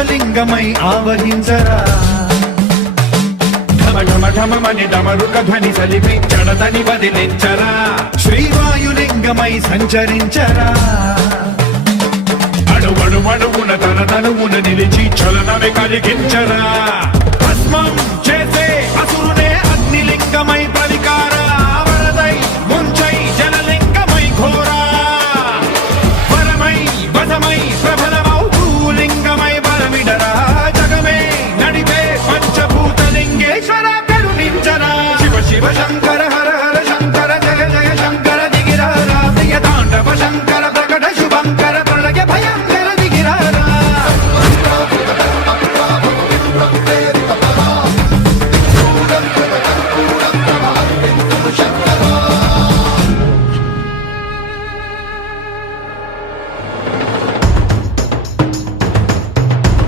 అష్టలింగమై ఆవహించరా ఢమఢమని డమరుక ధ్వని సలిపి జడదని వదిలించరా శ్రీవాయులింగమై సంచరించరా అణువణువున తన తనువున నిలిచి చలనమే కలిగించరా భస్మం